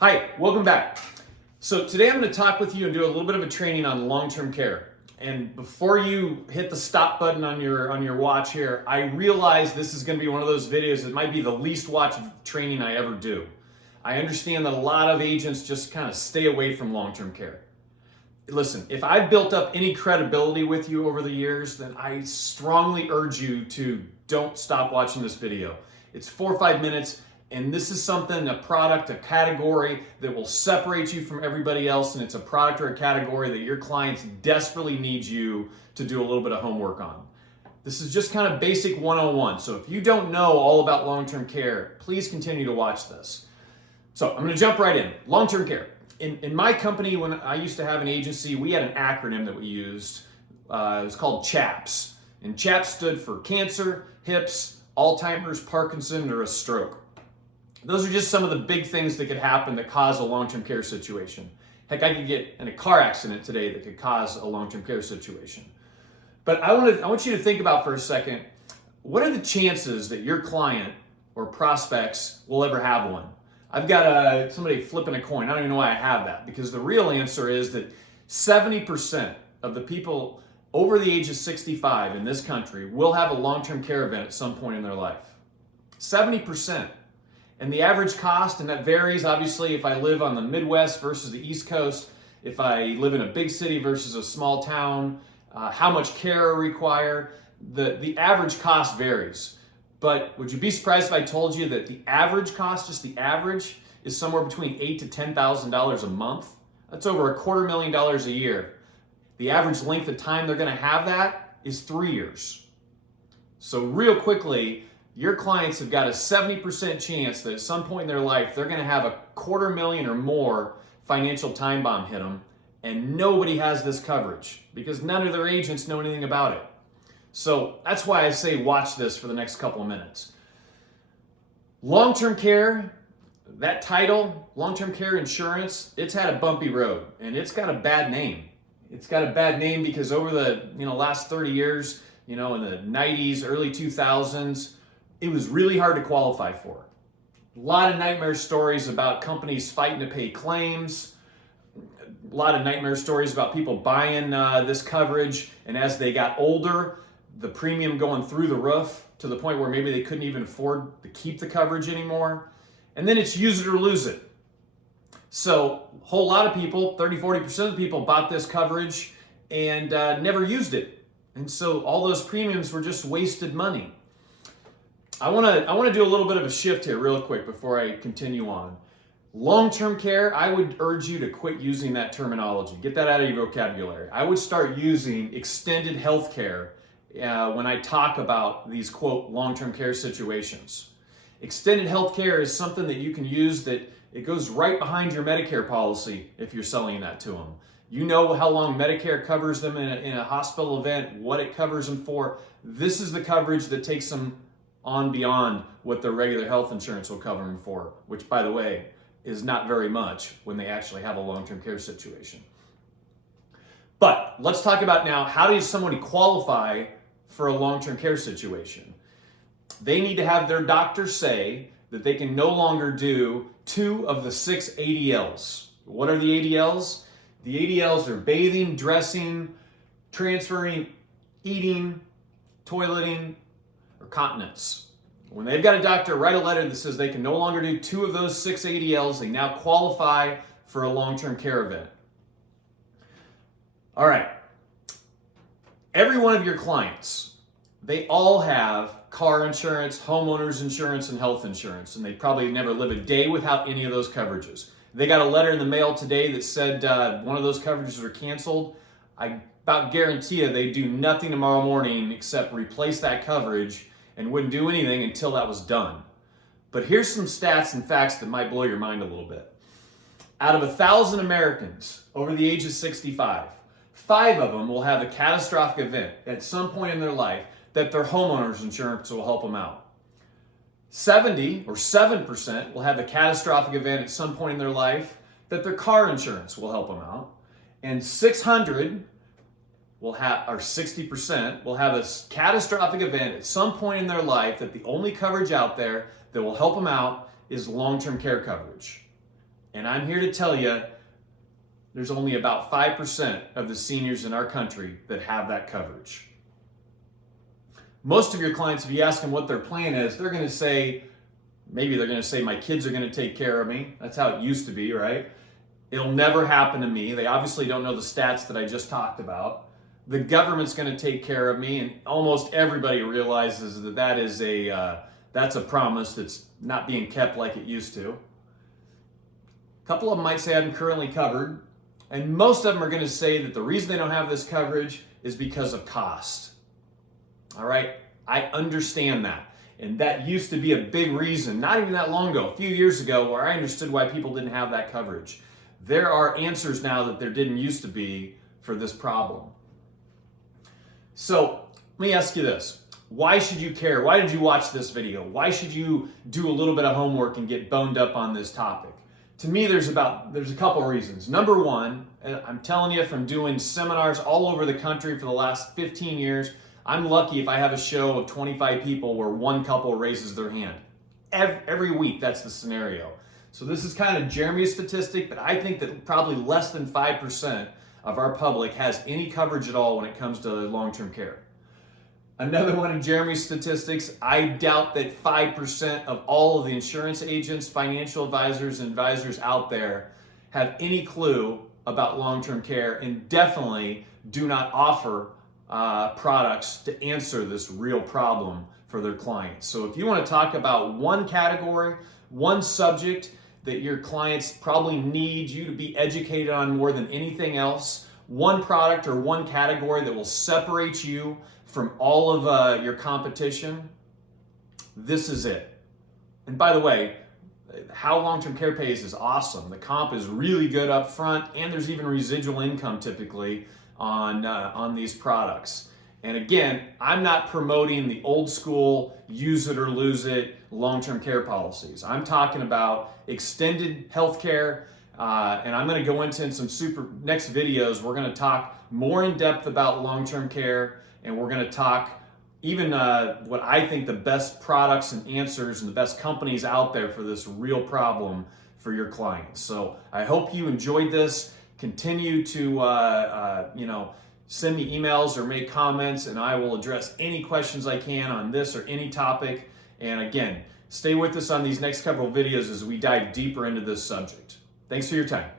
Hi, welcome back. So today I'm going to talk with you and do a little bit of a training on long-term care. And before you hit the stop button on your watch here, I realize this is going to be one of those videos that might be the least watched training I ever do. I understand that a lot of agents just kind of stay away from long-term care. Listen, if I've built up any credibility with you over the years, then I strongly urge you to don't stop watching this video. It's 4 or 5 minutes. And this is something, a product, a category that will separate you from everybody else. And it's a product or a category that your clients desperately need you to do a little bit of homework on. This is just kind of basic 101. So if you don't know all about long-term care, please continue to watch this. So I'm going to jump right in. Long-term care. In my company, when I used to have an agency, we had an acronym that we used. It was called CHAPS. And CHAPS stood for cancer, hips, Alzheimer's, Parkinson, or a stroke. Those are just some of the big things that could happen that cause a long-term care situation. Heck, I could get in a car accident today that could cause a long-term care situation. But I want you to think about for a second, what are the chances that your client or prospects will ever have one? I've got somebody flipping a coin. I don't even know why I have that, because the real answer is that 70% of the people over the age of 65 in this country will have a long-term care event at some point in their life. 70%. And the average cost, and that varies obviously if I live on the Midwest versus the East Coast, if I live in a big city versus a small town, how much care I require, the average cost varies. But would you be surprised if I told you that the average cost, just the average, is somewhere between $8,000 to $10,000 a month? That's over $250,000 a year. The average length of time they're going to have that is 3 years. So real quickly, your clients have got a 70% chance that at some point in their life, they're going to have $250,000 or more financial time bomb hit them, and nobody has this coverage because none of their agents know anything about it. So that's why I say watch this for the next couple of minutes. Long-term care, that title, long-term care insurance, it's had a bumpy road, and it's got a bad name. It's got a bad name because over the last 30 years, in the 90s, early 2000s, it was really hard to qualify for. A lot of nightmare stories about companies fighting to pay claims. A lot of nightmare stories about people buying this coverage, and as they got older, the premium going through the roof to the point where maybe they couldn't even afford to keep the coverage anymore. And then it's use it or lose it. So a whole lot of people, 30-40% of the people bought this coverage and never used it. And so all those premiums were just wasted money. I want to do a little bit of a shift here real quick before I continue on. Long-term care, I would urge you to quit using that terminology. Get that out of your vocabulary. I would start using extended health care when I talk about these, quote, long-term care situations. Extended health care is something that you can use that it goes right behind your Medicare policy if you're selling that to them. You know how long Medicare covers them in a hospital event, what it covers them for. This is the coverage that takes them on beyond what their regular health insurance will cover them for, which, by the way, is not very much when they actually have a long-term care situation. But let's talk about now, how does somebody qualify for a long-term care situation? They need to have their doctor say that they can no longer do 2 of the 6 ADLs. What are the ADLs? The ADLs are bathing, dressing, transferring, eating, toileting, or continence. When they've got a doctor write a letter that says they can no longer do 2 of those 6 ADLs, they now qualify for a long-term care event. All right. Every one of your clients, they all have car insurance, homeowners insurance, and health insurance, and they probably never live a day without any of those coverages. They got a letter in the mail today that said one of those coverages are canceled. I about guarantee you they do nothing tomorrow morning except replace that coverage and wouldn't do anything until that was done. But here's some stats and facts that might blow your mind a little bit. Out of 1,000 Americans over the age of 65, 5 of them will have a catastrophic event at some point in their life that their homeowner's insurance will help them out. 70 or 7% will have a catastrophic event at some point in their life that their car insurance will help them out. And 600 will have, or 60% will have a catastrophic event at some point in their life that the only coverage out there that will help them out is long-term care coverage. And I'm here to tell you, there's only about 5% of the seniors in our country that have that coverage. Most of your clients, if you ask them what their plan is, they're going to say, maybe they're going to say, my kids are going to take care of me. That's how it used to be, right? It'll never happen to me. They obviously don't know the stats that I just talked about. The government's going to take care of me, and almost everybody realizes that that's a promise that's not being kept like it used to. A couple of them might say I'm currently covered, and most of them are going to say that the reason they don't have this coverage is because of cost. All right, I understand that. And that used to be a big reason, not even that long ago, a few years ago, where I understood why people didn't have that coverage. There are answers now that there didn't used to be for this problem. So let me ask you this. Why should you care? Why did you watch this video? Why should you do a little bit of homework and get boned up on this topic? To me, there's a couple of reasons. Number one, I'm telling you from doing seminars all over the country for the last 15 years, I'm lucky if I have a show of 25 people where one couple raises their hand. Every week, that's the scenario. So this is kind of Jeremy's statistic, but I think that probably less than 5% of our public has any coverage at all when it comes to long-term care. Another one of Jeremy's statistics, I doubt that 5% of all of the insurance agents, financial advisors, and advisors out there have any clue about long-term care, and definitely do not offer products to answer this real problem for their clients. So if you want to talk about one category, one subject that your clients probably need you to be educated on more than anything else, one product or one category that will separate you from all of your competition, this is it. And by the way, how long-term care pays is awesome. The comp is really good up front, and there's even residual income typically on these products. And again, I'm not promoting the old school use it or lose it long-term care policies. I'm talking about extended health care, and I'm going to go into in some next videos. We're going to talk more in depth about long-term care, and we're going to talk even what I think the best products and answers and the best companies out there for this real problem for your clients. So I hope you enjoyed this. Continue to send me emails or make comments, and I will address any questions I can on this or any topic. And again, stay with us on these next couple of videos as we dive deeper into this subject. Thanks for your time.